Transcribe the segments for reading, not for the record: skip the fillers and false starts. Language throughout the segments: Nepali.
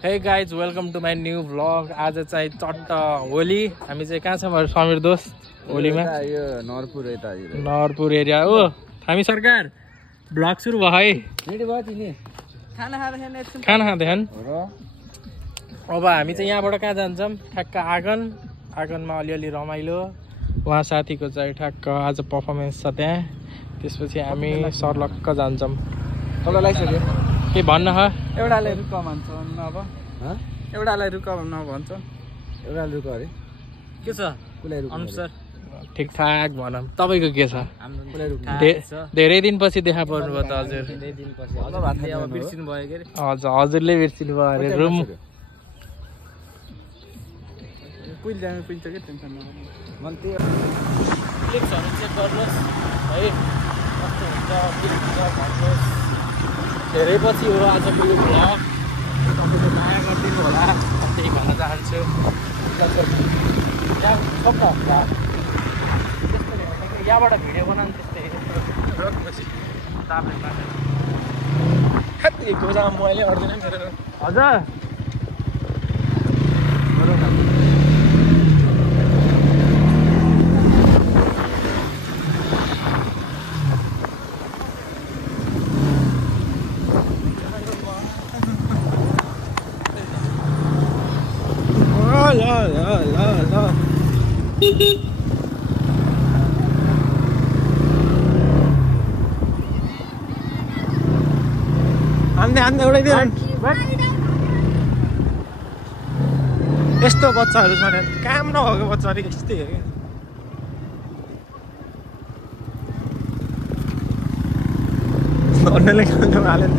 Hey guys, welcome to my new vlog. आज चाहिँ चट्ट होली हामी चाहिँ कहाँ छौँ समीर दोस्त होलीमा यो नरपुर एरिया हो हामी सरकार ब्लग सुरु भयो है खाना खाँदैछन् अब हामी चाहिँ यहाँबाट कहाँ जान्छौँ ठ्याक्क आँगनमा अलिअलि रमाइलो उहाँ साथीको चाहिँ ठ्याक्क आज पर्फर्मेन्स छ त्यहाँ त्यसपछि हामी सर्लक्क जान्छौँ तँलाई लागिसक्यो के भन्न ह एउटाले रुक भन्छ अब एउटालाई रुक नभन्छ एउटाले रुक अरे के छ कुलाई रुक अनुसार ठिकठाक भनौँ तपाईँको के छ कुलाई रुक धेरै दिनपछि देखा पर्नु भयो त हजुर धेरै दिनपछि अब बिर्सिनु भयो के हजुर हजुरले बिर्सिनु भयो अरे रुम पुइल जानु पुइन्छ के टेन्सन नगर्नु मन त्यो क्लिक्सहरू चेक गर्नुहोस् है कस्तो हुन्छ के हुन्छ भन्नुहोस् धेरै पछि हो आजको यो भ्लग तपाईँले माया गरिदिनु होला त्यही भन्न चाहन्छु यहाँबाट भिडियो बनाउनु त्यस्तै मोबाइलै अड्दैन मेरो हजुर हान्ने एउटै दिन यस्तो बच्चाहरू छ भने काम नभएको बच्चा अलिक यस्तै हो क्या भन्नेले काम हालेन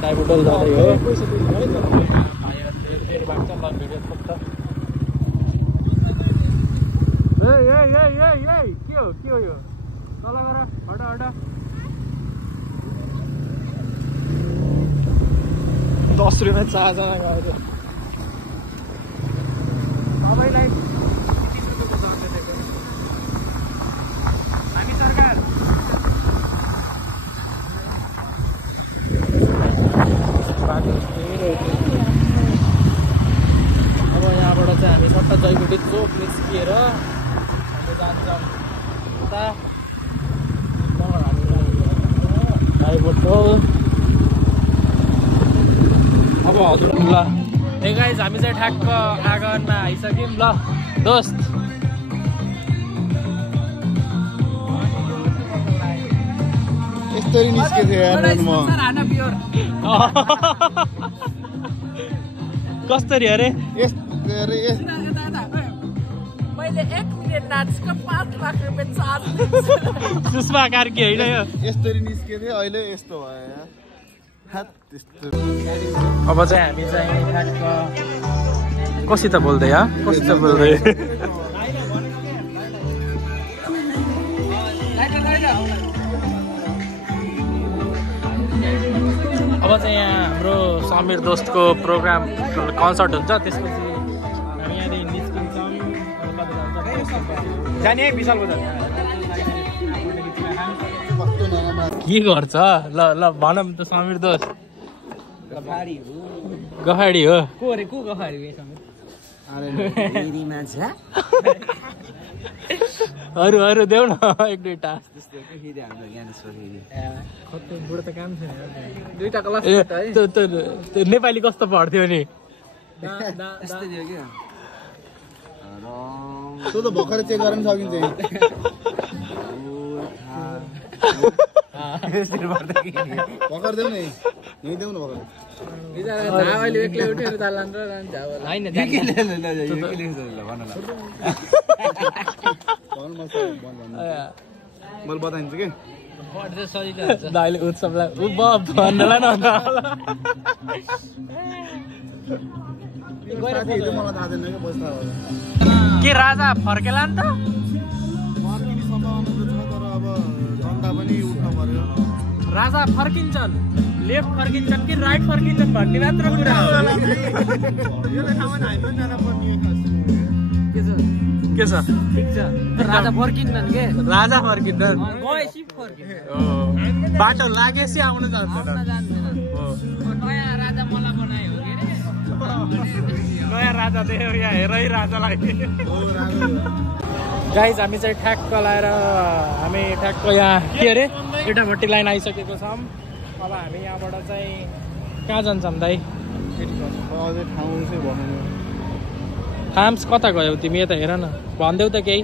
डाइभोटल जाँदै हो के हो यो तल गर हट 10 रुपियाँ 4 जना गयो सबैलाई 30 रुपियाँको दर दिएको हामी सरकार अब यहाँबाट चाहिँ हामी सट्टा जयगुडी चोक निस्किएर हामी जान्छौँ उता अब हजुर ल ए गाइस हामी चाहिँ ठ्याक्क आँगनमा आइसक्यौँ ल दोस्त यस्तरी निस्के थियो यार कस्तरी अरे मैले 1 मिनेट नाचको 5 लाख रुपैयाँ चार्ज सुषमा कार्की होइन यो यस्तरी निस्के थियो अहिले यस्तो भयो यार अब चाहिँ हामी चाहिँ ठ्याक्क कसित बोल्दै कसित बोल्दै अब चाहिँ यहाँ हाम्रो समीर दोस्तको प्रोग्राम कन्सर्ट हुन्छ त्यसपछि हामी यहाँदेखि निस्किन्छौँ जाने है विशाल बजार के गर्छ ल भनौँ त समीर दोस्त गफाडी हो को गफाडी अरू देऊ न एक दुईटा त्यो नेपाली कस्तो पढ्थ्यो नि त्यो त भर्खरै चेक गर्न सकिन्छ भर्खर देऊ न यहीँ देऊ न भर्खर अहिले एक्लै उठेर तालान र होइन मैले बताइदिन्छु कि दाइले उत्सवलाई भन्नलाई नभन्दा मलाई थाहा छैन कि बस्दा के राजा फर्केला नि त फर्किने सम्भावना त छ तर अब जनता पनि उठ्नु पर्यो राजा फर्किन्छन्, लेफ्ट फर्किन्छन् कि राइट फर्किन्छन् भन्ने मात्र कुरा हो। के छ? ठिक छ, राजा फर्किन्छन् के? राजा फर्किन्छन्, गएपछि फर्किन्छ। बाटो लागेपछि आउनु जान्छ। नयाँ राजा मलाई बनायो के अरे? नयाँ राजा देख्यो यहाँ, हेर है राजालाई। गाइज हामी चाहिँ ठ्याक्क लाएर हामी ठ्याक्क यहाँ के अरे इटाभट्टी लाइन आइसकेको छौँ। अब हामी यहाँबाट चाहिँ कहाँ जान्छौँ दाइ? अझै ठाउँ चाहिँ भन्नु। थाम्स कता गयौ तिमी? यता हेर न, भनिदेऊ त केही।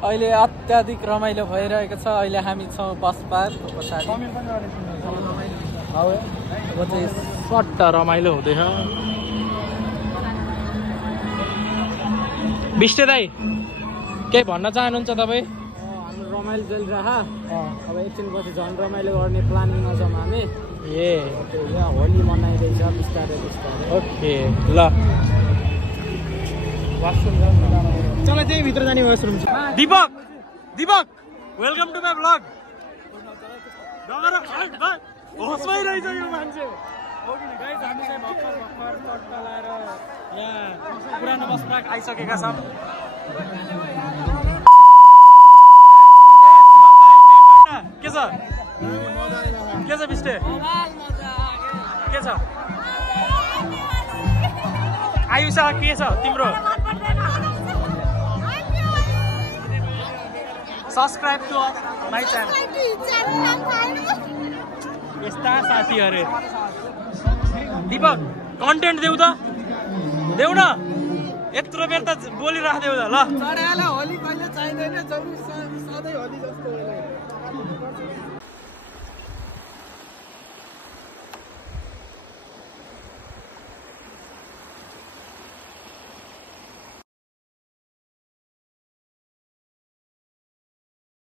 अहिले अत्याधिक रमाइलो भइरहेको छ। अहिले हामी छौँ बस पार्क पछाडि। अब चाहिँ सट्ट रमाइलो हुँदैछ। बिष्टे दाइ केही भन्न चाहनुहुन्छ तपाईँ? हाम्रो रमाइलो चलिरह। अब एकछिनपछि झन् रमाइलो गर्ने प्लानिङमा छौँ हामी। ए यहाँ होली मनाइँदैछ बिस्तारै बिस्तारै। ओके ल, चल त्यही भित्र जाने वासरुम छ। Deepak, Deepak welcome to my blog. होसमै रहेछ यो मान्छे। गाइस हामी चाहिँ भर्खर चट्ट लाएर यहाँ पुरानो बस पार्क आइसकेका छौँ। के छ? के छ बिस्टे? के छ? आयुषा के छ तिम्रो? Subscribe to my channel. यस्ता साथी अरे। दीपक कन्टेन्ट देऊ त, देऊ न, यत्रो बेर त बोलिराख्देऊ त ल। होली कहिले चाहिँदैन, सधैँ होली जस्तो